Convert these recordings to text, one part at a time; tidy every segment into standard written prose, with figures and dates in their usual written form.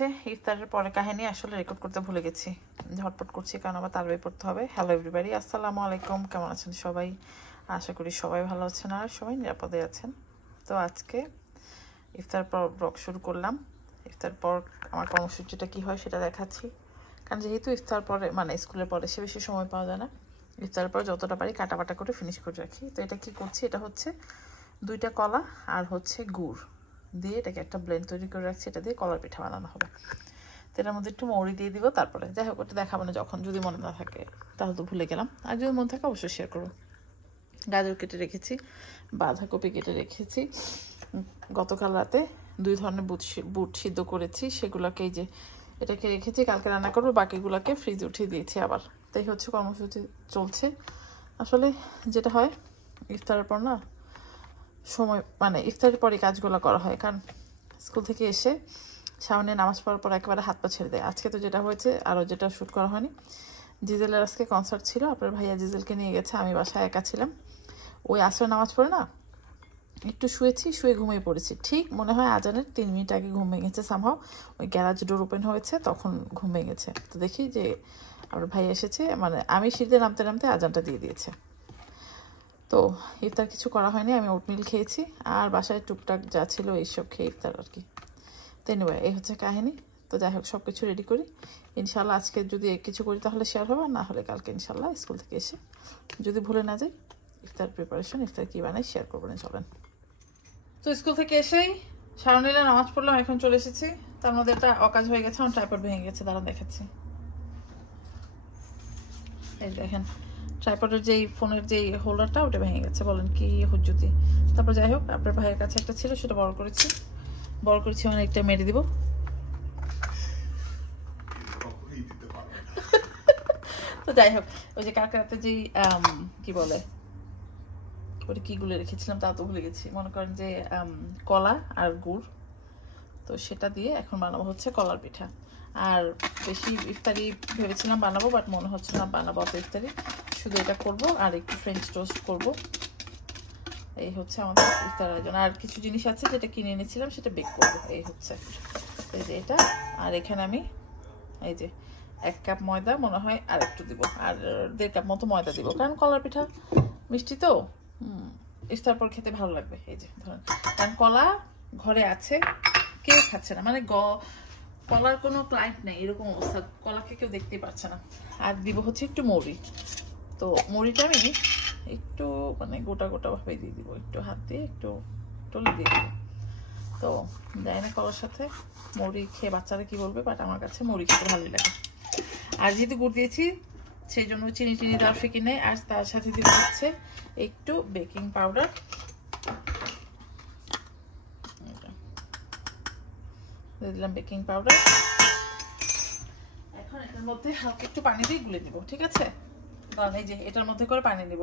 হচ্ছে ইফতারের পরে কাহিনী আসলে রেকর্ড করতে ভুলে গেছি, ঝটপট করছি কারণ আবার তারবি পড়তে হবে। হ্যালো এভরিবাডি, আসসালামু আলাইকুম। কেমন আছেন সবাই? আশা করি সবাই ভালো আছেন আর সবাই নিরাপদে আছেন। তো আজকে ইফতার পর ব্লগ শুরু করলাম। ইফতার পর আমার কর্মসূচিটা কী হয় সেটা দেখাচ্ছি, কারণ যেহেতু ইফতার পরে মানে স্কুলের পরে সে বেশি সময় পাওয়া যায় না, ইফতারের পর যতটা পারি কাটাবাটা করে ফিনিশ করে রাখি। তো এটা কী করছি, এটা হচ্ছে 2টা কলা আর হচ্ছে গুড় দিয়ে এটাকে একটা ব্লেন্ড তৈরি করে রাখছি। এটা দিয়ে কলার পিঠা বানানো হবে। তো এটার মধ্যে একটু মৌরি দিয়ে দিব, তারপরে যাই হোক ওটা দেখাবো না, যখন যদি মনে না থাকে তাহলে তো ভুলে গেলাম, আর যদি মনে থাকে অবশ্যই শেয়ার করবো। গাজর কেটে রেখেছি, বাঁধাকপি কেটে রেখেছি, গতকাল রাতে 2 ধরনের বুট সিদ্ধ করেছি, সেগুলোকে এই যে এটাকে রেখেছি, কালকে রান্না করবো, বাকিগুলোকে ফ্রিজে উঠিয়ে দিয়েছি আবার। তাই হচ্ছে কর্মসূচি চলছে। আসলে যেটা হয় ইফতারের পর না সময় মানে ইফতারের পরে কাজগুলো করা হয়, কারণ স্কুল থেকে এসে সামনে নামাজ পড়ার পর একেবারে হাত পা ছেড়ে দেয়। আজকে তো যেটা হয়েছে, আরও যেটা শ্যুট করা হয়নি, জিজেলের আজকে কনসার্ট ছিল, আপনার ভাইয়া জিজেলকে নিয়ে গেছে, আমি বাসায় একা ছিলাম। ওই আসরে নামাজ পড়ে না একটু শুয়েছি, শুয়ে ঘুমিয়ে পড়েছি। ঠিক মনে হয় আজানের 3 মিনিট আগে ঘুম ভেঙেছে, সামহাও ওই গ্যারাজ ডোর ওপেন হয়েছে, তখন ঘুম ভেঙেছে। তো দেখি যে আমার ভাই এসেছে, মানে আমি সিঁড়িতে নামতে নামতে আজানটা দিয়ে দিয়েছে। তো ইফতার কিছু করা হয়নি, আমি ওটমিল খেয়েছি আর বাসায় টুকটাক যা ছিল এইসব খেয়ে ইফতার আর কি। তো এনিওয়ে এই হচ্ছে কাহিনী। তো যাই হোক সব কিছু রেডি করি, ইনশাল্লাহ আজকে যদি কিছু করি তাহলে শেয়ার হবে, আর না হলে কালকে ইনশাল্লাহ স্কুল থেকে এসে যদি ভুলে না যাই ইফতার প্রিপারেশন, ইফতার কী বানাই শেয়ার করবো না, চলেন। তো স্কুল থেকে এসেই সারণীলা নামাজ পড়লাম, এখন চলে এসেছি। তার মধ্যে একটা অকাজ হয়ে গেছে, আমার ট্রাইপড ভেঙে গেছে, দাঁড়ান দেখাচ্ছি। এই দেখেন ট্রাইপডের যেই ফোনের যেই হোল্ডারটা ওটা ভেঙে গেছে, বলেন কি হুজ্জুতি। তারপর যাই হোক আপনার ভাইয়ের কাছে একটা ছিল, সেটা বড় করেছি মানে একটা মেরে দিব। তো যাই হোক ওই যে কালকে রাতে যেই কি বলে ওটা কীগুলো রেখেছিলাম তা তো ভুলে গেছি, মনে করেন যে কলা আর গুড়, তো সেটা দিয়ে এখন বানাবো হচ্ছে কলার পিঠা। আর বেশি ইফতারি ভেবেছিলাম বানাবো, বাট মনে হচ্ছে না বানাবো অত ইফতারি, শুধু এটা করবো আর একটু ফ্রেঞ্চ টোস্ট করবো। এই হচ্ছে আমাদের ইফতারের আয়োজন। আর কিছু জিনিস আছে যেটা কিনে এনেছিলাম, সেটা বেক করবো। এই হচ্ছে এই যে এটা, আর এখানে আমি এই যে 1 কাপ ময়দা মনে হয় আর একটু দিব, আর 1.5 কাপ মতো ময়দা দিব, কারণ কলার পিঠা মিষ্টি তো ইফতার পর খেতে ভালো লাগবে। এই যে ধরেন, কারণ কলা ঘরে আছে, কেউ খাচ্ছে না, মানে কলার কোনো ক্লায়েন্ট নেই এরকম অবস্থা, কলাকে কেউ দেখতেই পাচ্ছে না। আর দিব হচ্ছে একটু মৌরি। তো মৌরিটা আমি একটু মানে গোটা ভাবে দিয়ে দিব, একটু হাত দিয়ে একটু টলে দিয়ে দিব। তো দেয় না কলার সাথে মৌরি খেয়ে বাচ্চারা কি বলবে, বাট আমার কাছে মৌরি খেতে ভালোই লাগে। আর যেহেতু গুড় দিয়েছি সেই জন্য চিনি দেওয়ার ফিকির নেই। আর তার সাথে দিব হচ্ছে একটু বেকিং পাউডার, দিয়ে দিলাম বেকিং পাউডার। এখন এটার মধ্যে হালকা একটু পানি দিয়ে গুলে দিব, ঠিক আছে? কারণ এই যে এটার মধ্যে করে পানি দিব।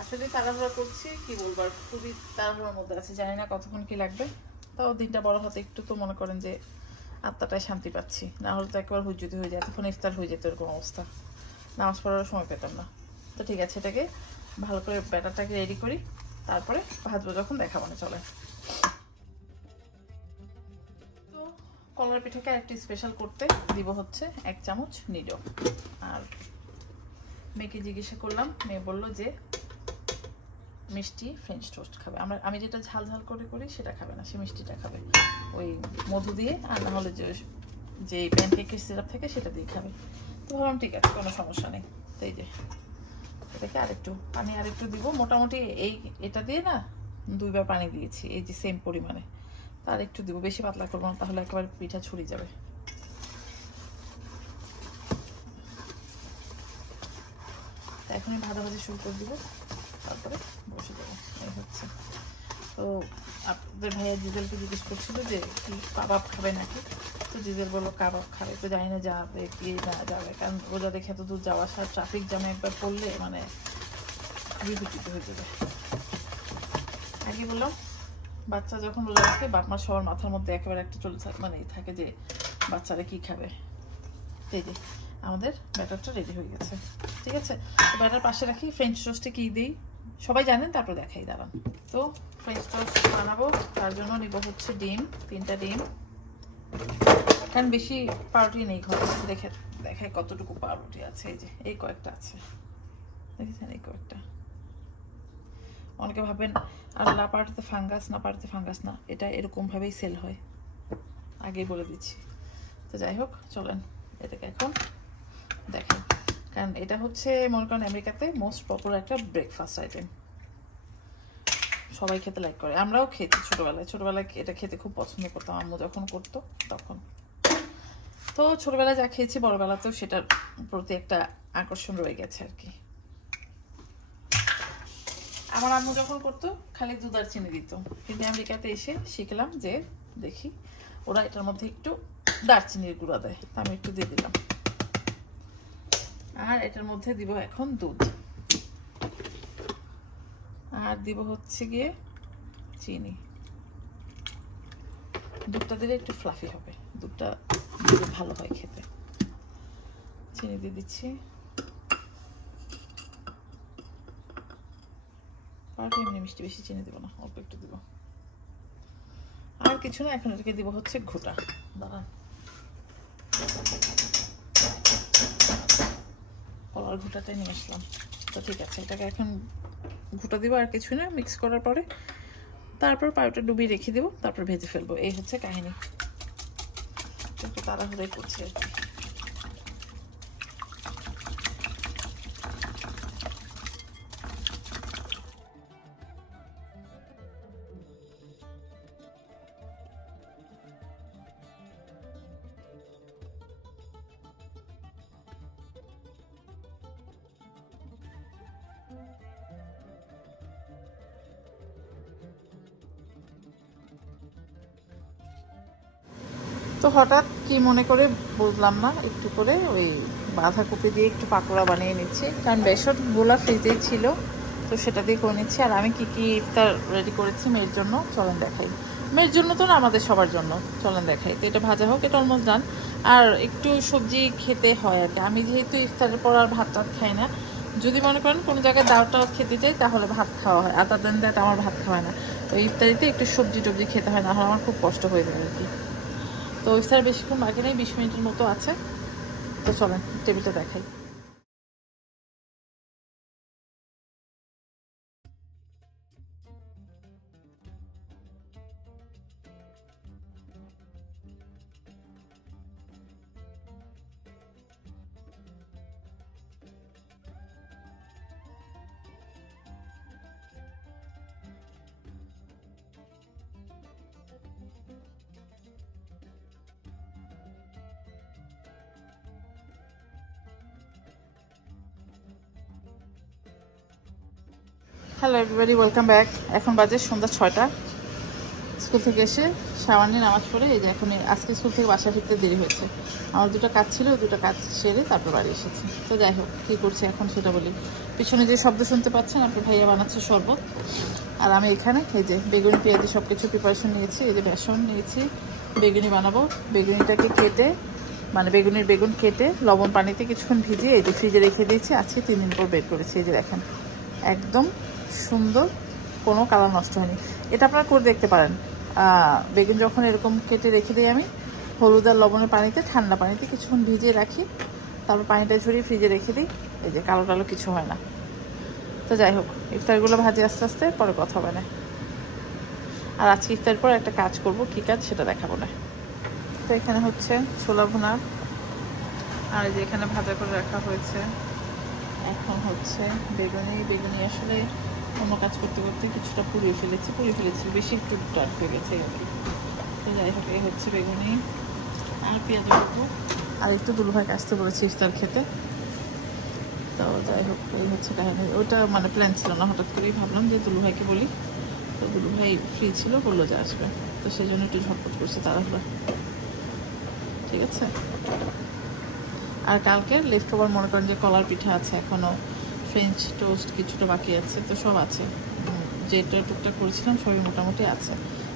আসলে তাড়াহুড়া করছি, কি বলবার, খুবই তাড়াহুড়ার মধ্যে আছে, জানি না কতক্ষণ কি লাগবে। তাও দিনটা বড় হতে একটু তো মনে করেন যে আত্মাটায় শান্তি পাচ্ছি, না হলে তো একবার হুজ্জুতি হয়ে যায়, এতক্ষণ ইফতার হয়ে যেত এরকম অবস্থা, নামাজ পড়ার সময় পেতাম না। তো ঠিক আছে, এটাকে ভালো করে ব্যাটারটাকে রেডি করি, তারপরে ভাজবো যখন দেখাবো না, চলে। তো কলার পিঠাকে আরেকটু স্পেশাল করতে দিব হচ্ছে 1 চামচ নিডো। আর মেয়েকে জিজ্ঞাসা করলাম, মেয়ে বললো যে মিষ্টি ফ্রেঞ্চ টোস্ট খাবে। আমি যেটা ঝাল করে করি সেটা খাবে না, সে মিষ্টিটা খাবে, ওই মধু দিয়ে, আর না হলে যে প্যানকেকের সিরাপ থাকে সেটা দিয়ে খাবে। তো ভাবলাম ঠিক আছে, কোনো সমস্যা নেই। তো এই যে এটাকে আরেকটু দিব, মোটামুটি এটা দিয়ে না 2 বার পানি দিয়েছি, এই যে সেম পরিমাণে। তার একটু দিব, বেশি পাতলা করবো না, তাহলে একেবারে পিঠা ছড়িয়ে যাবে। এখনই ভাজাভাজি শুরু করে দিব, তারপরে বসে দেবো। এই হচ্ছে। তো আপনাদের ভাইয়া জিজেলকে জিজ্ঞেস করছিল যে কি কাবাব খাবে নাকি, তো জিজেল বললো কাবাব খাবে। তো জানি না যাবে কি না যাবে, কারণ রোজা দেখে এত দূর যাওয়া, সার ট্রাফিক জ্যামে একবার পড়লে মানে বিভূতিত হয়ে যাবে। আগে বললাম বাচ্চা যখন রোজা রাখে বাপ মা সবার মাথার মধ্যে একেবারে একটা চলে মানে থাকে যে বাচ্চারা কি খাবে। এই যে আমাদের ব্যাটারটা রেডি হয়ে গেছে, ঠিক আছে? তো ব্যাটার পাশে রাখি। ফ্রেঞ্চ টোস্টে কী দিই সবাই জানেন, তারপর দেখাই, দাঁড়ান। তো ফ্রেঞ্চ টোস্ট বানাবো, তার জন্য নিব হচ্ছে ডিম, 3টা ডিম, কারণ বেশি পাউরুটি নেই ঘরে। দেখায় কতটুকু পাউরুটি আছে। এই যে এই কয়েকটা আছে, দেখেছেন এই কয়েকটা। অনেকে ভাবেন আর না পাউরুটিতে ফাঙ্গাস, না পাউরুটিতে ফাঙ্গাস না, এটা এরকমভাবেই সেল হয়, আগেই বলে দিচ্ছি। তো যাই হোক, চলেন এটাকে এখন দেখেন। কারণ এটা হচ্ছে মনে করেন আমেরিকাতে মোস্ট পপুলার একটা ব্রেকফাস্ট আইটেম, সবাই খেতে লাইক করে। আমরাও খেয়েছি ছোটবেলায় এটা খেতে খুব পছন্দ করতাম, আম্মু যখন করতো তখন। তো ছোটবেলায় যা খেয়েছি বড়বেলাতেও সেটার প্রতি একটা আকর্ষণ রয়ে গেছে আর কি। আমার আম্মু যখন করতো খালি দুধ আর চিনি দিত, কিন্তু আমেরিকাতে এসে শিখলাম যে দেখি ওরা এটার মধ্যে একটু দারচিনির গুঁড়া দেয়, তা আমি একটু দিয়ে দিলাম। আর এটার মধ্যে দিব এখন দুধ, আর দিব হচ্ছে গিয়ে চিনি। দুধটা দিলে একটু ফ্লাফি হবে, দুধটা দিলে ভালো হয় খেতে। চিনি দিয়ে দিচ্ছি, পাউরুটি এমনি মিষ্টি, বেশি চিনি দিব না, অল্প একটু দিব। আর কিছু না, এখন এটাকে দিব হচ্ছে ঘুটা। দাঁড়ান, কলার ঘুটাটাই নিয়ে আসলাম। তো ঠিক আছে, এটাকে এখন ঘুটা দিব, আর কিছু না। মিক্স করার পরে তারপর পাউরুটি ডুবিয়ে রেখে দেবো, তারপর ভেজে ফেলবো। এই হচ্ছে কাহিনী। একটু তাড়াহুড়োই করছি আর কি। তো হঠাৎ কি মনে করে বুঝলাম না, একটু করে ওই বাঁধাকপি দিয়ে একটু পাকোড়া বানিয়ে নিচ্ছি। কারণ বেসন গোলা ফ্রিজেই ছিল, তো সেটা দিয়ে করে নিচ্ছি। আর আমি কি কি ইফতার রেডি করেছি মেয়ের জন্য, চলেন দেখাই। মেয়ের জন্য তো না, আমাদের সবার জন্য, চলেন দেখাই। তো এটা ভাজা হোক, এটা অলমোস্ট ডান। আর একটু সবজি খেতে হয় আর কি। আমি যেহেতু ইফতারের পর আর ভাত টাত খাই না, যদি মনে করেন কোনো জায়গায় দাওয়াত টাওয়াত খেতে যাই তাহলে ভাত খাওয়া হয়, আদার দেন দ্যাট আমার ভাত খাওয়া হয় না। তো ইফতারিতে একটু সবজি টবজি খেতে হয়, না হলে আমার খুব কষ্ট হয়ে যায় আর কি। তো ইফতার বেশিক্ষণ বাকি নেই, 20 মিনিটের মতো আছে। তো চলেন টেবিলটা দেখাই। Hello everybody, welcome back. এখন বাজে সন্ধ্যা 6টা। স্কুল থেকে এসে শাওয়ানি নামাজ পড়ে এই যে এখন আজকে স্কুল থেকে বাসা ফিরতে দেরি হয়েছে। আমার দুটো কাজ ছিল, দুটো কাজ সেরে তারপর বাড়ি এসেছি। তো যাই হোক, কী করছি এখন সেটা বলি। পিছনে যে শব্দ শুনতে পাচ্ছেন, আপনার ভাইয়া বানাচ্ছে শরবত। আর আমি এখানে এই যে বেগুনি পেঁয়াজি সব কিছু প্রিপারেশন নিয়েছি। এই যে বেসন নিয়েছি, বেগুনি বানাবো। বেগুনিটাকে কেটে, মানে বেগুন কেটে লবণ পানিতে কিছুক্ষণ ভিজিয়ে এই যে ফ্রিজে রেখে দিয়েছি। আজকে 3 দিন পর বের করেছি। এই যে দেখেন, একদম সুন্দর, কোনো কালার নষ্ট হয়নি। এটা আপনারা করে দেখতে পারেন। বেগুন যখন এরকম কেটে রেখে দিই আমি হলুদ আর লবণের পানিতে, ঠান্ডা পানিতে কিছুক্ষণ ভিজিয়ে রাখি, তারপর পানিটা ঝরিয়ে ফ্রিজে রেখে দিই। এই যে কালো টালো কিছু হয় না। তো যাই হোক, ইফতারগুলো ভাজি আস্তে আস্তে, পরে কথা হবে না। আর আজকে ইফতার পর একটা কাজ করব, কী কাজ সেটা দেখাবো না। তো এখানে হচ্ছে ছোলা ভুনা, আর এই যে এখানে ভাজা করে রাখা হয়েছে। এখন হচ্ছে বেগুনি আসলে অন্য কাজ করতে করতে কিছুটা পুড়িয়ে ফেলেছি, বেশি একটু ডার্ক হয়ে গেছে আর কি। তো যাই হোক, এই হচ্ছে বেগুনি আর পেঁয়াজ করবো। আর একটু দুলুভাইকে আসতে বলেছি ইফতার খেতে। তো যাই হোক, এই হচ্ছে কাহিনী। ওটা মানে প্ল্যান ছিল না, হঠাৎ করেই ভাবলাম যে দুলুভাইকে বলি। তো দুলুভাই ফ্রি ছিল, বললো যে আসবে, তো সেই জন্য একটু ঝটপট করছে তাড়াহুড়া। ঠিক আছে। আর কালকে লেফট ওভার মনে করেন যে কলার পিঠা আছে এখনও, ফ্রেঞ্চ টোস্ট কিছুটা বাকি আছে, তো সব আছে। যেটা টুকটাক করেছিলাম সবই মোটামুটি আছে,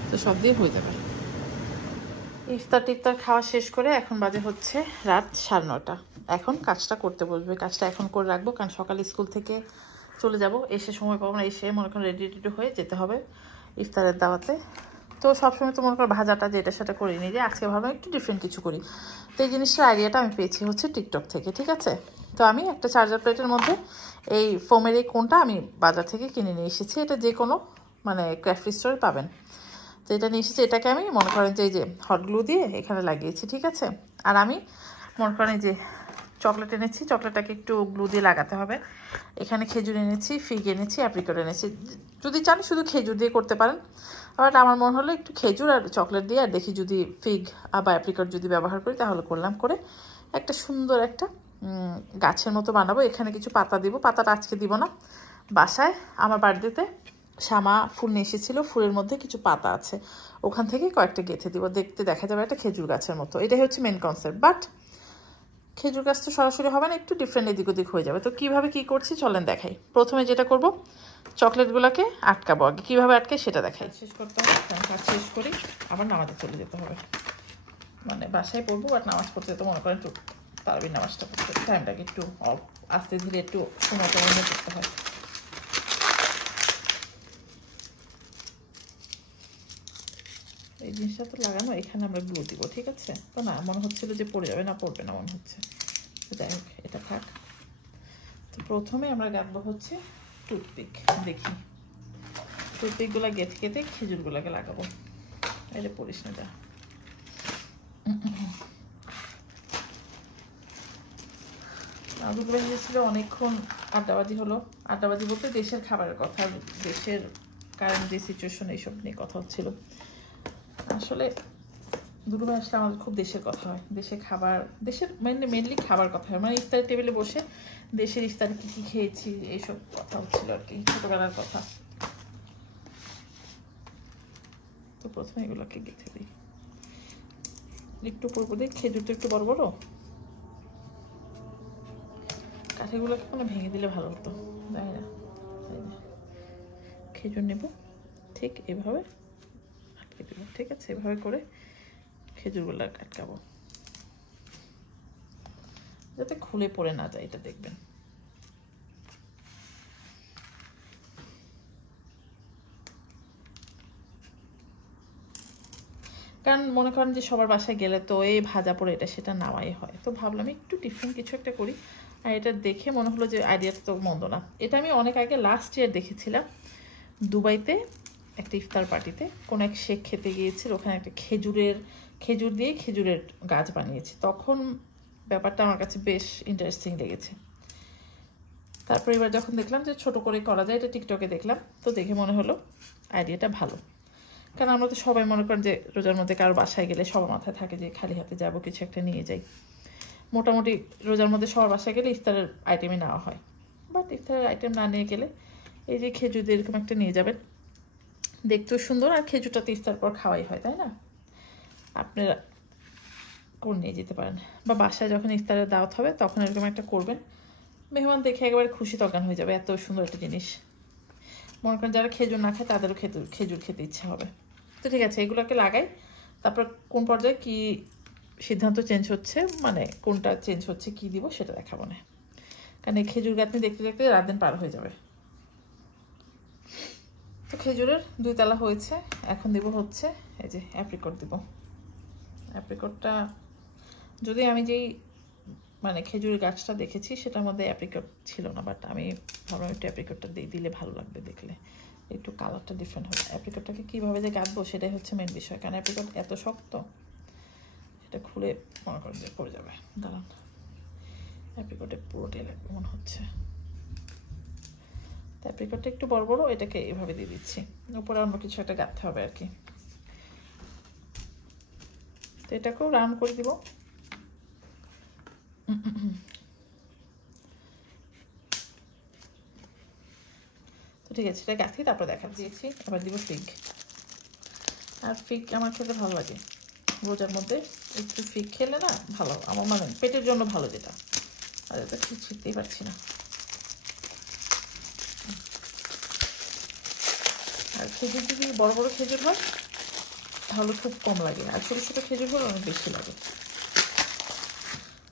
তো সব দিয়ে হয়ে যাবে। ইফতার খাওয়া শেষ করে এখন বাজে হচ্ছে রাত 9:30। এখন কাজটা করতে বসবে। কাজটা এখন করে রাখবো, কারণ সকালে স্কুল থেকে চলে যাব, এসে সময় পাবো না। এসে মনে করেন রেডি হয়ে যেতে হবে ইফতারের দাওয়াতে। তো সবসময় তো মনে করো ভাজাটা যেটা সেটা করি নি, যে আজকে ভাবলাম একটু ডিফারেন্ট কিছু করি। তো এই জিনিসটার আইডিয়াটা আমি পেয়েছি হচ্ছে টিকটক থেকে, ঠিক আছে। তো আমি একটা চার্জার প্লেটের মধ্যে এই ফোমের এই কোনটা আমি বাজার থেকে কিনে নিয়ে এসেছি, এটা যে কোনো মানে ক্রাফট স্টোরে পাবেন। তো এটা নিয়ে এসেছি, এটাকে আমি মনে করেন যে এই যে হট গ্লু দিয়ে এখানে লাগিয়েছি, ঠিক আছে। আর আমি মনে করেন যে চকলেট এনেছি, চকলেটটাকে একটু গ্লু দিয়ে লাগাতে হবে। এখানে খেজুর এনেছি, ফিগ এনেছি, অ্যাপ্রিকট এনেছি। যদি চান শুধু খেজুর দিয়ে করতে পারেন, বাট আমার মনে হলো একটু খেজুর আর চকলেট দিয়ে, আর দেখি যদি ফিগ বা অ্যাপ্রিকট যদি ব্যবহার করি তাহলে করলাম, করে একটা সুন্দর একটা গাছের মতো বানাবো। এখানে কিছু পাতা দিব, পাতাটা আজকে দিব না, বাসায় আমার বার্থডেতে শ্যামা ফুল নিয়ে এসেছিলো, ফুলের মধ্যে কিছু পাতা আছে, ওখান থেকে কয়েকটা গেঁথে দিব, দেখতে দেখা যাবে একটা খেজুর গাছের মতো। এটাই হচ্ছে মেন কনসেপ্ট। বাট খেজুর গাছ তো সরাসরি হবে না, একটু ডিফারেন্ট এদিক ওদিক হয়ে যাবে। তো কীভাবে কী করছি চলেন দেখাই। প্রথমে যেটা করব, চকলেটগুলোকে আটকাবো আগে, কীভাবে আটকাই সেটা দেখাই। শেষ করতে হবে, কাজ শেষ করি আবার নামাজে চলে যেতে হবে, মানে বাসায় পড়বো, বাট নামাজ পড়তে তো মনে করেন একটু তারাবির নামাজটা পড়তে টাইমটাকে একটু আস্তে ধীরে একটু সময়টা মনে করতে হয়। এই জিনিসটা তো লাগানো, এখানে আমরা গ্লু দিব, ঠিক আছে। তো না মনে হচ্ছিল যে পড়ে যাবে, না পড়বে না মনে হচ্ছে, তো যাই হোক এটা থাক। তো প্রথমে আমরা গাঁথবো হচ্ছে টুথপিক, দেখি টুথপিকগুলো গেঁথে গেঁথে খেজুরগুলোকে লাগাবো। এটা পড়িস না যা। দুপুরে হয়েছিল অনেকক্ষণ আড্ডাবাজি হলো, আড্ডাবাজি বলতে দেশের খাবারের কথা, দেশের কারেন্ট যে সিচুয়েশন এইসব নিয়ে কথা হচ্ছিল। আসলে দুপুরে আসলে আমাদের খুব দেশের কথা হয়, দেশের খাবার, দেশের মেনলি খাবার কথা হয়, মানে ইফতার টেবিলে বসে দেশের ইফতারে কী কী খেয়েছি এইসব কথা হচ্ছিল আর কি, ছোটোবেলার কথা। তো প্রথমে এগুলোকে গেঁথে দিই, একটু পরবো দিই। খেজুরটা একটু বড় বড়, কাঠিগুলোকে কোনো ভেঙে দিলে ভালো হতো, তাই না। খেজুর নেব, ঠিক এভাবে আটকে দেবো, ঠিক আছে। এভাবে করে খেজুরগুলো আটকাবো যাতে খুলে পড়ে না যায়, এটা দেখবেন। কারণ মনে করেন যে সবার বাসায় গেলে তো এই ভাজা পড়ে এটা সেটা নামাই হয়, তো ভাবলাম একটু ডিফারেন্ট কিছু একটা করি। আর এটা দেখে মনে হলো যে আইডিয়াটা তো মন্দ না। এটা আমি অনেক আগে লাস্ট ইয়ার দেখেছিলাম দুবাইতে একটা ইফতার পার্টিতে, কোনো এক শেখ খেতে গিয়েছিল, ওখানে একটা খেজুর দিয়ে খেজুরের গাছ বানিয়েছে, তখন ব্যাপারটা আমার কাছে বেশ ইন্টারেস্টিং লেগেছে। তারপর এবার যখন দেখলাম যে ছোট করে করা যায়, এটা টিকটকে দেখলাম, তো দেখে মনে হলো আইডিয়াটা ভালো। কারণ আমরা তো সবাই মনে করেন যে রোজার মধ্যে কারো বাসায় গেলে সবার মাথায় থাকে যে খালি হাতে যাবো, কিছু একটা নিয়ে যাই। মোটামুটি রোজার মধ্যে সবার বাসায় গেলে ইফতারের আইটেমই নেওয়া হয়, বাট ইফতারের আইটেম না নিয়ে গেলে এই যে খেজুর দিয়ে এরকম একটা নিয়ে যাবেন, দেখতেও সুন্দর, আর খেজুরটা তো ইফতার পর খাওয়াই হয়, তাই না। আপনারা করে নিয়ে যেতে পারেন, বা বাসায় যখন ইফতারের দাওয়াত হবে তখন এরকম একটা করবেন, মেহমান দেখে একেবারে খুশি তজ্ঞান হয়ে যাবে, এত সুন্দর একটা জিনিস। মনে করেন যারা খেজুর না খায় তাদেরও খেজুর খেতে ইচ্ছা হবে। তো ঠিক আছে, এগুলোকে লাগাই, তারপর কোন পর্যায়ে কি সিদ্ধান্ত চেঞ্জ হচ্ছে, মানে কোনটা চেঞ্জ হচ্ছে কি দিব সেটা দেখাবো না, কারণ এই খেজুর গাঁথনি দেখতে দেখতে রাত দিন পার হয়ে যাবে। তো খেজুরের 2 তলা হয়েছে, এখন দিব হচ্ছে এই যে অ্যাপ্রিকট দিব। অ্যাপ্রিকটটা যদি আমি যেই মানে খেজুরের গাছটা দেখেছি সেটার মধ্যে অ্যাপ্রিকট ছিল না, বাট আমি ভাবলাম একটু অ্যাপ্রিকটটা দিলে ভালো লাগবে, দেখলে একটু কালারটা ডিফারেন্ট হবে। অ্যাপ্রিকটটাকে কীভাবে যে গাঁথবো সেটাই হচ্ছে মেন বিষয়, কারণ অ্যাপ্রিকট এত শক্ত, এটা খুলে মনে করেন যে পড়ে যাবে। দাঁড়ান, অ্যাপ্রিকটে পুরোটাই লাগবে মনে হচ্ছে। অ্যাপ্রিকটটা একটু বড় বড়, এটাকে এভাবে দিয়ে দিচ্ছি, উপরে অন্য কিছু একটা গাঁথতে হবে আর কি। তো এটাকেও রাউন্ড করে দিব। তো ঠিক আছে, এটা গাঁথি তারপর দেখা দিয়েছি। এবার দিব ফিগ, আর ফিগ আমার খেতে ভালো লাগে, রোজার মধ্যে একটু ফিগ খেলে না ভালো, আমার মানে পেটের জন্য ভালো যেটা। আর এটা ঠিক ছিটতেই পারছি না। আর খেজুর যদি বড় বড় খেজুর হয় তাহলে খুব কম লাগে, আর ছোটো ছোটো খেজুর হলে অনেক বেশি লাগে।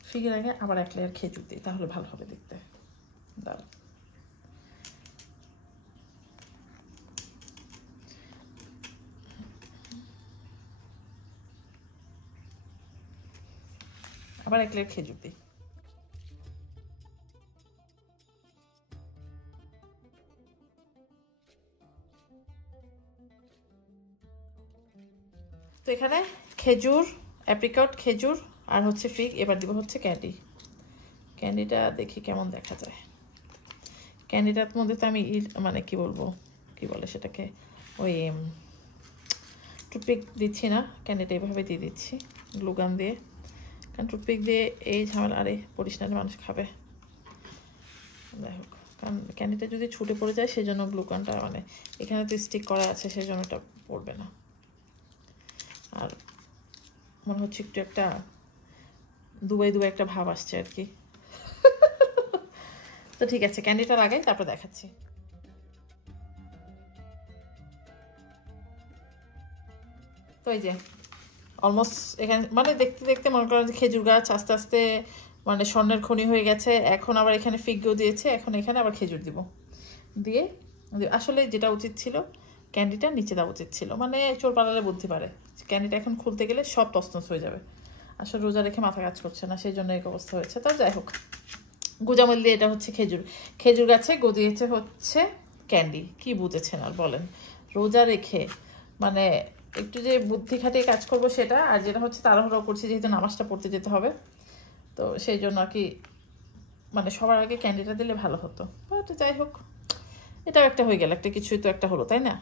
ফিগের আগে আবার 1 লেয়ার খেজুর দিই, তাহলে ভালো হবে দেখতে। দাঁড়ান, আবার 1 লেয়ার খেজুর দিই। তো এখানে খেজুর, অ্যাপ্রিকট, খেজুর আর হচ্ছে ফিগ। এবার দিব হচ্ছে ক্যান্ডি। ক্যান্ডিটা দেখি কেমন দেখা যায়। ক্যান্ডিটার মধ্যে তো আমি মানে কি বলবো, কি বলে সেটাকে, ওই টুথপিক দিচ্ছি না, ক্যান্ডিটা এইভাবে দিয়ে দিচ্ছি গ্লুগান দিয়ে। কারণ টুথপিক দিয়ে এই ঝামেলা, আরে পরিষ্কার মানুষ খাবে, যাই হোক। কারণ ক্যান্ডিটা যদি ছুটে পড়ে যায় সেই জন্য গ্লুগানটা, মানে এখানে তো স্টিক করা আছে সেই জন্য এটা পড়বে না। আর মনে হচ্ছে একটু একটা দুবাই একটা ভাব আসছে আর কি। তো ঠিক আছে, ক্যান্ডিটা লাগাই তারপর দেখাচ্ছি। তো এই যে অলমোস্ট এখানে মানে দেখতে দেখতে মনে করেন খেজুর গাছ আস্তে আস্তে মানে স্বর্ণের খনি হয়ে গেছে। এখন আবার এখানে ফিগও দিয়েছে, এখন এখানে আবার খেজুর দিব। দিয়ে আসলে যেটা উচিত ছিল, ক্যান্ডিটা নিচে দেওয়া উচিত ছিল, মানে চোর পালালে বুদ্ধি পারে। ক্যান্ডিটা এখন খুলতে গেলে সব তছনছ হয়ে যাবে। আসলে রোজা রেখে মাথা কাজ করছে না, সেই জন্য এই অবস্থা হয়েছে। তো যাই হোক, গুজামল দিয়ে এটা হচ্ছে খেজুর, খেজুর গাছে গজিয়েছে হচ্ছে ক্যান্ডি। কি বুঝেছেন আর বলেন? রোজা রেখে মানে একটু যে বুদ্ধি খাটিয়ে কাজ করব সেটা, আর যেটা হচ্ছে তাড়াহুড়ো করছি যেহেতু নামাজটা পড়তে যেতে হবে, তো সেই জন্য আর কি মানে সবার আগে ক্যান্ডিটা দিলে ভালো হতো। বাট যাই হোক, এটাও একটা হয়ে গেল, একটা কিছুই তো একটা হলো, তাই না?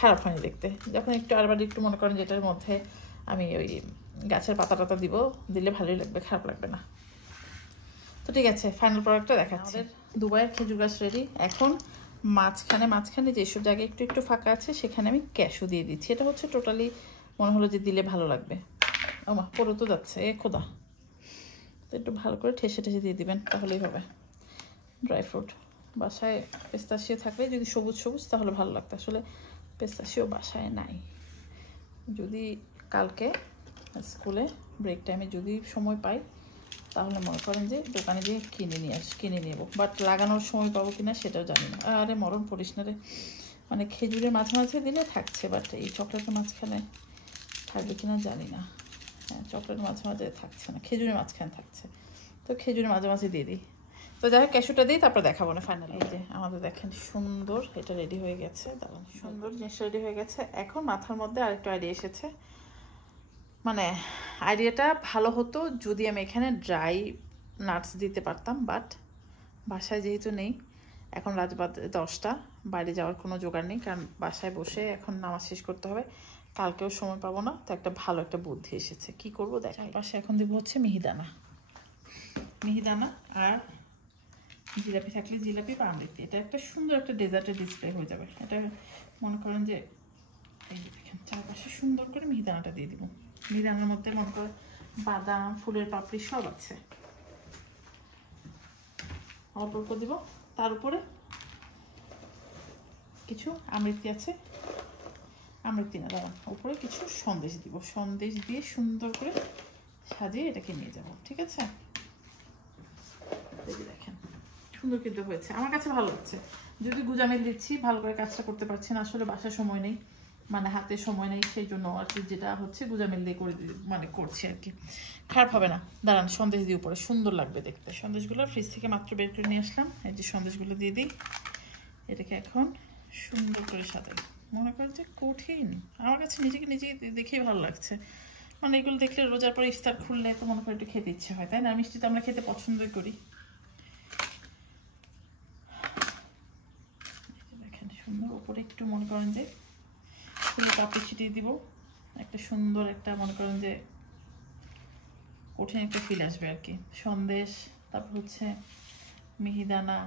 খারাপ হয়নি দেখতে। যখন একটু আরবার একটু মনে করেন যেটার মধ্যে আমি ওই গাছের পাতা টাতা দিব, দিলে ভালোই লাগবে, খারাপ লাগবে না। তো ঠিক আছে, ফাইনাল প্রোডাক্টটা দেখাচ্ছি। দুবাইয়ের খেজুর গাছ রেডি। এখন মাঝখানে যেসব জায়গায় একটু একটু ফাঁকা আছে সেখানে আমি ক্যাশু দিয়ে দিচ্ছি। এটা হচ্ছে টোটালি মনে হলো যে দিলে ভালো লাগবে। আমা পড়ে তো যাচ্ছে, এ খোদা। তো একটু ভালো করে ঠেসে দিয়ে দিবেন, তাহলেই হবে। ড্রাই ফ্রুট বাসায় পেস্তাশিও থাকলে যদি সবুজ তাহলে ভালো লাগতো। আসলে পেস্তাশিও বাসায় নাই। যদি কালকে স্কুলে ব্রেক টাইমে যদি সময় পাই তাহলে মনে করেন যে দোকানে গিয়ে কিনে নেবো। বাট লাগানোর সময় পাবো কিনা সেটাও জানি না। আরে মরণ পড়িস না রে, মানে খেজুরের মাঝে দিলে থাকছে, বাট এই চকলেটের মাঝখানে থাকবে কিনা জানি না। হ্যাঁ, চকলেটের মাঝে থাকছে না, খেজুরের মাঝখানে থাকছে। তো খেজুরের মাঝে দিয়ে দিই। তো যাই হোক, ক্যাশুটা দিই, তারপর দেখাবো না ফাইনাল। এই যে আমাদের দেখেন সুন্দর এটা রেডি হয়ে গেছে। দাঁড়ান, সুন্দর জিনিসটা রেডি হয়ে গেছে। এখন মাথার মধ্যে আরেকটু আইডিয়া এসেছে। মানে আইডিয়াটা ভালো হতো যদি আমি এখানে ড্রাই নাটস দিতে পারতাম, বাট বাসায় যেহেতু নেই, এখন রাত বাজে 10টা, বাইরে যাওয়ার কোনো জোগাড় নেই, কারণ বাসায় বসে এখন নামাজ শেষ করতে হবে, কালকেও সময় পাবো না। তো একটা ভালো একটা বুদ্ধি এসেছে, কি করবো দেখাই। পাশে এখন দেবো হচ্ছে মিহিদানা আর জিলাপি থাকলে জিলাপি বা আমৃতি। এটা একটা সুন্দর একটা ডেজার্টের ডিসপ্লে হয়ে যাবে। এটা মনে করেন যে এই দেখেন চারপাশে সুন্দর করে মিহিদানাটা দিয়ে দিব। মিহিদানার মধ্যে মনে করেন বাদাম, ফুলের পাপড়ি সব আছে। অল্প অল্প দিব, তার উপরে কিছু আমৃতি আছে, আমৃতি না দাঁড়ান, উপরে কিছু সন্দেশ দিব। সন্দেশ দিয়ে সুন্দর করে সাজিয়ে এটাকে নিয়ে যাব, ঠিক আছে? দেখেন সুন্দর কিন্তু হয়েছে, আমার কাছে ভালো লাগছে। যদি গুজামিল দিচ্ছি, ভালো করে কাজটা করতে পারছি না, আসলে বাসায় সময় নেই, মানে হাতে সময় নেই, সেই জন্য আর কি যেটা হচ্ছে গুজামিল দিয়ে করে মানে করছি আর কি। খারাপ হবে না। দাঁড়ান, সন্দেশ দিয়ে উপরে সুন্দর লাগবে দেখতে। সন্দেশগুলো ফ্রিজ থেকে মাত্র বের করে নিয়ে আসলাম। এই যে সন্দেশগুলো দিয়ে দিই, এটাকে এখন সুন্দর করে সাজাই। মনে করেন যে কঠিন, আমার কাছে নিজেকে দেখেই ভালো লাগছে। মানে এগুলো দেখলে রোজার পর ইফতার খুললে তো মনে করে একটু খেতে ইচ্ছে হয়, তাই না? মিষ্টি তো আমরা খেতে পছন্দই করি। দেখেন সুন্দর উপরে একটু মনে করেন যে ফুলের পাপড়ি ছিটিয়ে দিব, একটা সুন্দর একটা মনে করেন যে কঠিন একটা ফিল আসবে আর কি। সন্দেশ, তারপর হচ্ছে মিহিদানা,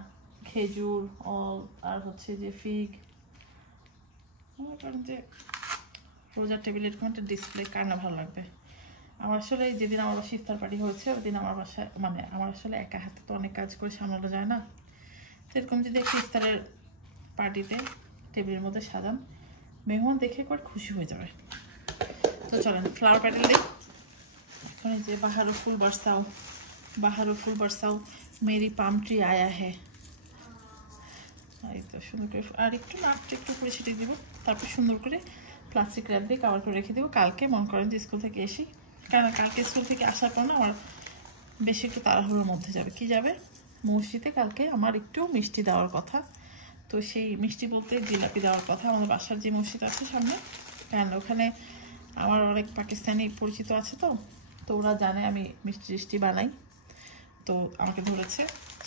খেজুর অল, আর হচ্ছে যে ফিগ। মনে করেন যে রোজার টেবিলে এরকম একটা ডিসপ্লে কার না ভালো লাগবে। আমার আসলে যেদিন আমার বাসায় ইফতার পার্টি হয়েছে ওই দিন আমার বাসায় মানে আমার আসলে একা হাতে তো অনেক কাজ করে সামলানো যায় না। তো এরকম যদি একটা ইফতারের পার্টিতে টেবিলের মধ্যে সাজান, মেহমান দেখে করে খুশি হয়ে যাবে। তো চলেন ফ্লাওয়ার প্যাটেল দিই। এখন এই যে বাহারো ফুল বরসাও মেরি পাম ট্রি আয়া হ্যাঁ। এই তো সুন্দর করে আর একটু নাকটা একটু করে ছিটিয়ে দিব, তারপর সুন্দর করে প্লাস্টিক র্যাপ দিয়ে কভার করে রেখে দেবো। কালকে মনে করেন যে স্কুল থেকে এসি, কারণ কালকে স্কুল থেকে আসার পর না আমার বেশি একটু তাড়াহুড়োর মধ্যে যাবে। কি যাবে? মসজিদে কালকে আমার একটু মিষ্টি দেওয়ার কথা। তো সেই মিষ্টি বলতে জিলাপি দেওয়ার কথা। আমাদের বাসার যে মসজিদ আছে সামনে, কারণ ওখানে আমার অনেক পাকিস্তানি পরিচিত আছে, তো ওরা জানে আমি মিষ্টি বানাই। তো আমাকে ধরেছে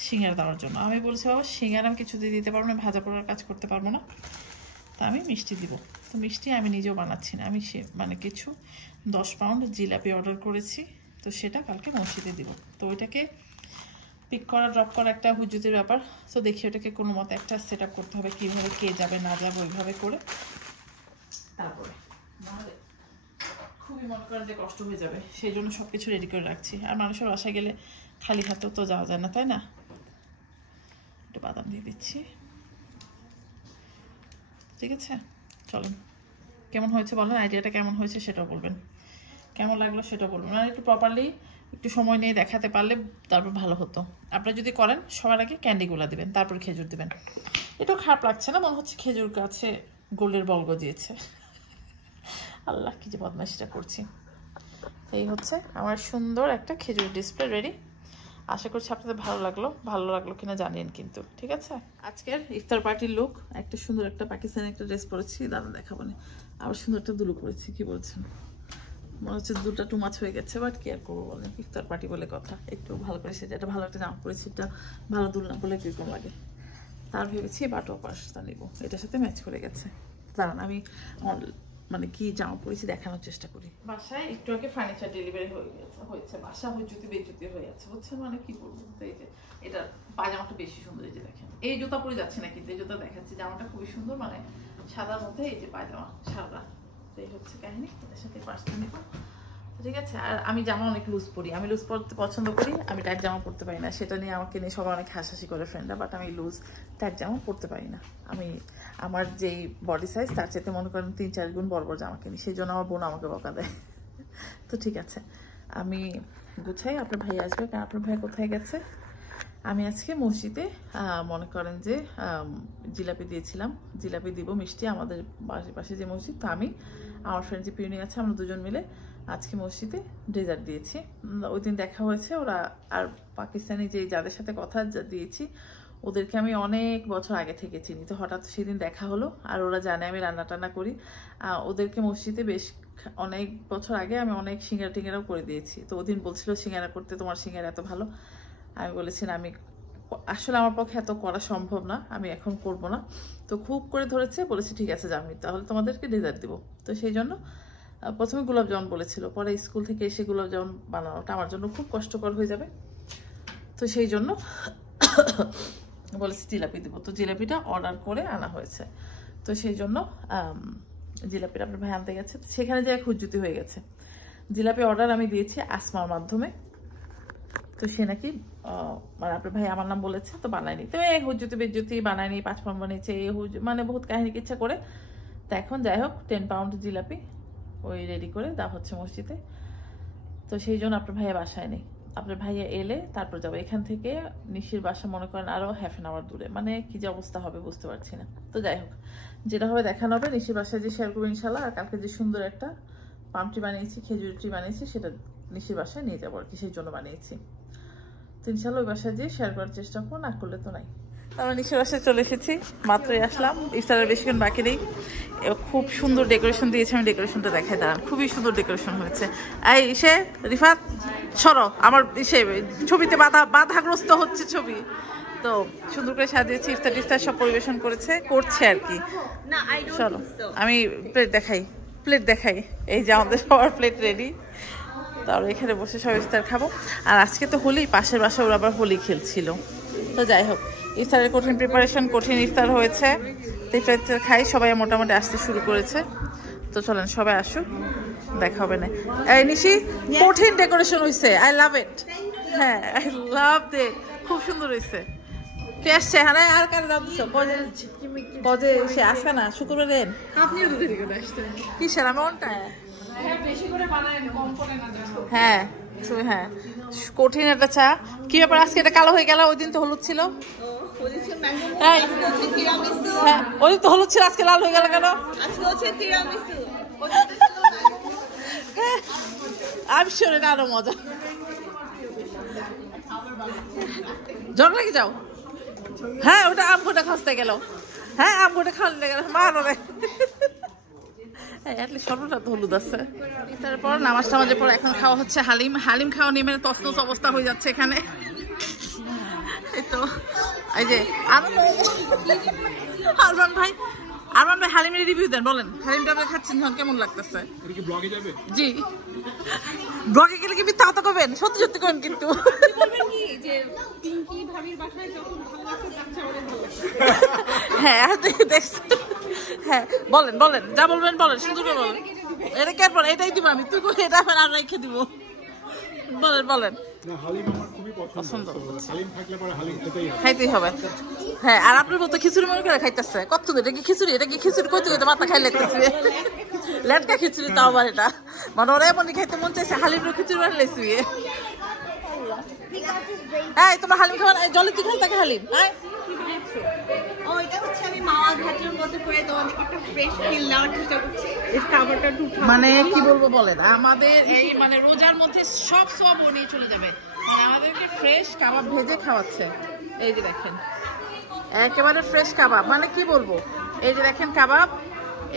সিঙ্গারা দেওয়ার জন্য। আমি বলছি বাবা সিঙ্গারা আমি কিছুতে দিতে পারবো না, ভাজা পোড়ার কাজ করতে পারবো না, তা আমি মিষ্টি দিব। তো মিষ্টি আমি নিজেও বানাচ্ছি না, আমি মানে কিছু 10 পাউন্ড জিলাপি অর্ডার করেছি। তো সেটা কালকে মসজিদে দিব। তো ওইটাকে পিক করা ড্রপ করা একটা হুজুতের ব্যাপার। তো দেখি ওটাকে কোনো মতে একটা সেট আপ করতে হবে, কীভাবে কে যাবে না যাবে ওইভাবে করে, তারপরে নাহলে খুবই মনে করেন যে কষ্ট হয়ে যাবে। সেই জন্য সব কিছু রেডি করে রাখছি। আর মানুষের বাসায় গেলে খালি হাতেও তো যাওয়া যায় না, তাই না? একটু বাদাম দিয়ে দিচ্ছি। ঠিক আছে, চলুন কেমন হয়েছে বলেন, আইডিয়াটা কেমন হয়েছে সেটাও বলবেন, কেমন লাগলো সেটাও বলবেন। মানে একটু প্রপারলি একটু সময় নিয়ে দেখাতে পারলে তারপর ভালো হতো। আপনারা যদি করেন সবার আগে ক্যান্ডিগুলো দিবেন, তারপর খেজুর দিবেন। এটাও খারাপ লাগছে না, মনে হচ্ছে খেজুর গাছে গোল্ডের বল গজিয়েছে। আল্লাহ কি যে বদমাইশিটা করছি। এই হচ্ছে আমার সুন্দর একটা খেজুর ডিসপ্লে রেডি। আশা করছি আপনাদের ভালো লাগলো কিনা জানিয়েন কিন্তু। ঠিক আছে, আজকের ইফতার পার্টির লুক একটা সুন্দর একটা পাকিস্তানি একটা ড্রেস পরেছি, দাঁড়া দেখাবো না। আবার সুন্দর একটা দুলু পরেছি। কি বলছেন? মনে হচ্ছে দুটা টু মাছ হয়ে গেছে, বাট কি আর করবো বলেন, ইফতার পার্টি বলে কথা। একটু ভালো করে সেটা একটা ভালো একটা জামা পরেছি, এটা ভালো দুল না বলে কিরকম লাগে। তার ভেবেছি বাটো পাশটা নিব, এটার সাথে ম্যাচ করে গেছে। দাঁড়ান আমি মানে কি জামা পরেছি দেখানোর চেষ্টা করি। বাসায় একটু আগে ফার্নিচার ডেলিভারি হয়েছে, বাসা হুজুতি বেজুতি হয়ে যাচ্ছে, বুঝছেন? মানে কি বলবো, তো এই যে এটা পায়জামাটা বেশি সুন্দর, এই যে দেখেন। এই জুতা পরে যাচ্ছে না কিন্তু এই জুতা দেখাচ্ছি, জামাটা খুবই সুন্দর, মানে সাদার মধ্যে এই যে পায়জামা সাদা। তো এই হচ্ছে কাহিনী, এটার সাথে পার্সটা নিব। ঠিক আছে, আর আমি জামা অনেক লুজ পরি, আমি লুজ পরতে পছন্দ করি, আমি টাইট জামা পরতে পারি না। সেটা নিয়ে আমাকে নিয়ে সবাই অনেক হাসাহাসি করে ফ্রেন্ডরা, বাট আমি লুজ টাইট জামা পরতে পারি না। আমি আমার যেই বডি সাইজ তার চাইতে মনে করেন 3-4 গুণ বড় বড় জামা কিনি, সেই জন্য আমার বোন আমাকে বকা দেয়। তো ঠিক আছে, আমি গুছাই, আপনার ভাই আসবে। কারণ আপনার ভাই কোথায় গেছে? আমি আজকে মসজিদে মনে করেন যে জিলাপি দিয়েছিলাম, জিলাপি দিব মিষ্টি, আমাদের পাশে যে মসজিদ, তো আমি আমার ফ্রেন্ড যে পিউনি আছে আমরা দুজন মিলে আজকে মসজিদে ডেজার্ট দিয়েছি। ওই দিন দেখা হয়েছে ওরা, আর পাকিস্তানি যে যাদের সাথে কথা দিয়েছি ওদেরকে আমি অনেক বছর আগে থেকে চিনি। তো হঠাৎ সেদিন দেখা হলো, আর ওরা জানে আমি রান্না টান্না করি। ওদেরকে মসজিদে বেশ অনেক বছর আগে আমি অনেক সিঙ্গারা টিঙ্গারাও করে দিয়েছি। তো ওদিন বলছিল সিঙ্গারা করতে, তোমার সিঙ্গারা এত ভালো। আমি বলেছি না, আমি আসলে আমার পক্ষে এত করা সম্ভব না, আমি এখন করব না। তো খুব করে ধরেছে, বলেছি ঠিক আছে জামি, তাহলে তোমাদেরকে ডেজার্ট দিব। তো সেই জন্য প্রথমে গোলাপ জামুন বলেছিল, পরে স্কুল থেকে এসে গোলাপ জামুন বানানোটা আমার জন্য খুব কষ্টকর হয়ে যাবে। তো সেই জন্য বলেছি জিলাপি দেবো। তো জিলাপিটা অর্ডার করে আনা হয়েছে। তো সেই জন্য জিলাপিটা আপনার ভাই আনতে গেছে, সেখানে যে এক হুজ্জুতি হয়ে গেছে। জিলাপি অর্ডার আমি দিয়েছি আসমার মাধ্যমে, তো সে নাকি মানে আপনার ভাই আমার নাম বলেছে, তো বানায়নি। তো এই হুজ্জুতি বেজ্জুতি বানায়নি, 5 পাউন্ড বানিয়েছে, এই মানে বহুত কাহিনী ইচ্ছা করে। তো এখন যাই হোক 10 পাউন্ড জিলাপি ওই রেডি করে দেওয়া হচ্ছে মসজিদে। তো সেই জন্য আপনার ভাইয়া বাসায় নেই, আপনার ভাইয়া এলে তারপর যাবো। এখান থেকে নিশির বাসা মনে করেন আরো ½ an hour দূরে, মানে কি যে অবস্থা হবে বুঝতে পারছি না। তো যাই হোক যেটা হবে দেখানো হবে, নিশির বাসায় যে শেয়ার করবো ইনশাল্লাহ। আর কালকে যে সুন্দর একটা পাম ট্রি বানিয়েছি, খেজুর ট্রি বানিয়েছি, সেটা নিশির বাসায় নিয়ে যাবো আর কি, সেই জন্য বানিয়েছি। তো ইনশাল্লাহ ওই বাসায় যেয়ে শেয়ার করার চেষ্টা করবো, না করলে তো নাই। আমরা নিশির বাসায় চলে এসেছি, মাত্রই আসলাম, ইফতারের বেশিক্ষণ বাকি নেই। খুব সুন্দর ডেকোরেশন দিয়েছে, আমি ডেকোরেশনটা দেখাই দাঁড়ান, খুবই সুন্দর ডেকোরেশন হয়েছে। এই ইসে রিফাত সরো, আমার ইসে ছবিতে বাধাগ্রস্ত হচ্ছে ছবি। তো সুন্দর করে সাজিয়েছি, ইফতার টিফতার সব পরিবেশন করছে আর কি। চলো আমি প্লেট দেখাই। এই যে আমাদের সবার প্লেট রেডি, তারপর এখানে বসে সব ইফতার খাবো। আর আজকে তো হোলি, পাশের বাসায় ওরা আবার হোলি খেলছিল। তো যাই হোক ইফতারের কঠিন প্রিপারেশন, কঠিন ইফতার হয়েছে। ইফতার খাই, সবাই মোটামুটি আসতে শুরু করেছে। তো চলেন সবাই আসুক, দেখা হবে না। এই নিশি কঠিন ডেকোরেশন হয়েছে, আই লাভ ইট। হ্যাঁ আই লাভ ইট, খুব সুন্দর হয়েছে। কে আসছে? হ্যাঁ আর কার দাম দিচ্ছ? কজে সে আসবে না শুক্রবার দিন? আপনিও তো দেরি করে আসছেন। কিসের এমনটা? হ্যাঁ হ্যাঁ কঠিন একটা চা। কি ব্যাপার আজকে এটা কালো হয়ে গেল? ওই দিন তো হলুদ ছিল। হ্যাঁ ওই দিন তো হলুদ ছিল, আজকে লাল হয়ে গেল কেন? আমি শিওর এটা আরো মজা। জ্বর লাগে যাও। হ্যাঁ ওটা আম গোটা খাওয়াতে গেল। হ্যাঁ আম গোটা খাওয়াতে গেল মার রে। সর্বটা তো হলুদ আছে। তারপর নামাজ টামাজের পর এখন খাওয়া হচ্ছে হালিম। হালিম খাওয়া নিয়ে মানে তছনছ অবস্থা হয়ে যাচ্ছে এখানে। এই তো এই যে আরমান ভাই হালিমের রিভিউ দেন, বলেন হালিমটা আপনি খাচ্ছেন যখন কেমন লাগতেছে? জি ব্লগে গেলে কি মিথ্যা কথা কবেন? সত্যি সত্যি কবেন কিন্তু। হ্যাঁ দেখছি। হ্যাঁ বলেন বলেন যা বলবেন বলেন, সুন্দর করে বলেন। এটা কে বল, এটাই দিব আমি, তুই এটা আর রেখে দিব। বলেন বলেন। পছন্দ খাইতেই হবে। হ্যাঁ আর আপনার মতো খিচুড়ি মনে করে খাইতেছে কত? এটা কি খিচুড়ি? এটা কি খিচুড়ি কইতে কইতে মাথা খাই লাগতেছে। লেটকা খিচুড়ি তাও আবার এটা মানে ওরা এমনই খাইতে মন চাইছে, হালিমের খিচুড়ি বানাইছি। হ্যাঁ তোমার হালিম খাবার জলে কি খাই থাকে হালিম? হ্যাঁ মানে কি বলবো বলেন, আমাদের এই মানে রোজার মধ্যে সব নিয়ে চলে যাবে, মানে আমাদেরকে ফ্রেশ কাবাব ভেজে খাওয়াচ্ছে। এই যে দেখেন একেবারে ফ্রেশ কাবাব, মানে কি বলবো, এই যে দেখেন কাবাব,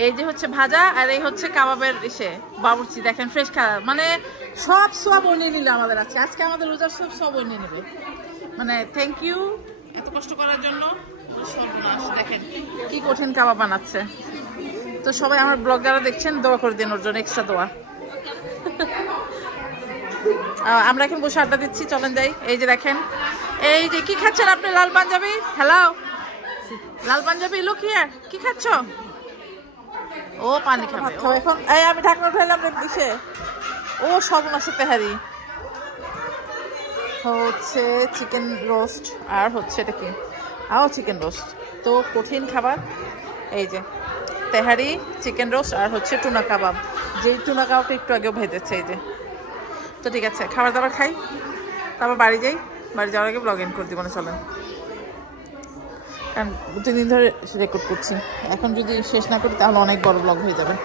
এই যে হচ্ছে ভাজা, আর এই হচ্ছে কাবাবের ইসে বাবুর্চি। দেখেন ফ্রেশ কাবাব, মানে সব নিয়ে নিলে আমাদের আছে আজকে, আমাদের রোজার সব নিয়ে নেবে। মানে থ্যাংক ইউ এত কষ্ট করার জন্য। সর্বনাশ দেখেন কি কঠিন কাবাব বানাচ্ছে। তো সবাই আমার ব্লগ যারা দেখছেন দোয়া করে দিন ওর জন্য, এক্সট্রা দোয়া। আমরা এখন বসে আড্ডা দিচ্ছি, চলেন যাই। এই যে দেখেন এই যে কি খাচ্ছেন আপনি? লাল পাঞ্জাবি। হ্যালো লাল পাঞ্জাবি, লুক হিয়ার, কি খাচ্ছ? ও পানি খাবে এখন। এই আমি ঢাকনা উঠাইলাম দিছে। ও সর্বনাশের তেহারি হচ্ছে চিকেন রোস্ট, আর হচ্ছে এটা কি চিকেন রোস্ট। তো কঠিন খাবার। এই যে তেহারি, চিকেন রোস্ট, আর হচ্ছে টুনা কাবাব, যেই টুনা কাবাবটা একটু আগেও ভেজেছে। এই যে তো ঠিক আছে, খাবার দাবার খাই, তারপর বাড়ি যাই। বাড়ি যাওয়ার আগে ব্লগ এন্ড করে দিব না, চলেন। কারণ 2 দিন ধরে রেকর্ড করছি, এখন যদি শেষ না করি তাহলে অনেক বড় ব্লগ হয়ে যাবে।